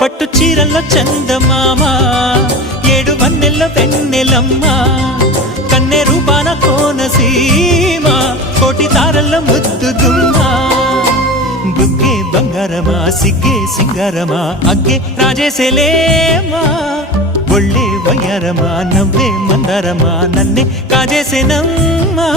పట్టు చీరల్లో చందమామ ఏడు వన్నెల్లో వెన్నెలమ్మ కన్నె రూపాన కోనసీమ కోటి తారల్లో ముద్దు గుమ్మ బుగ్గే బంగారమా సిగ్గే సింగారమా అగ్గే రాజేసేలేమా ఒళ్ళే వయ్యారమా నవ్వే మందారమా నన్నే కాజేసేనమ్మా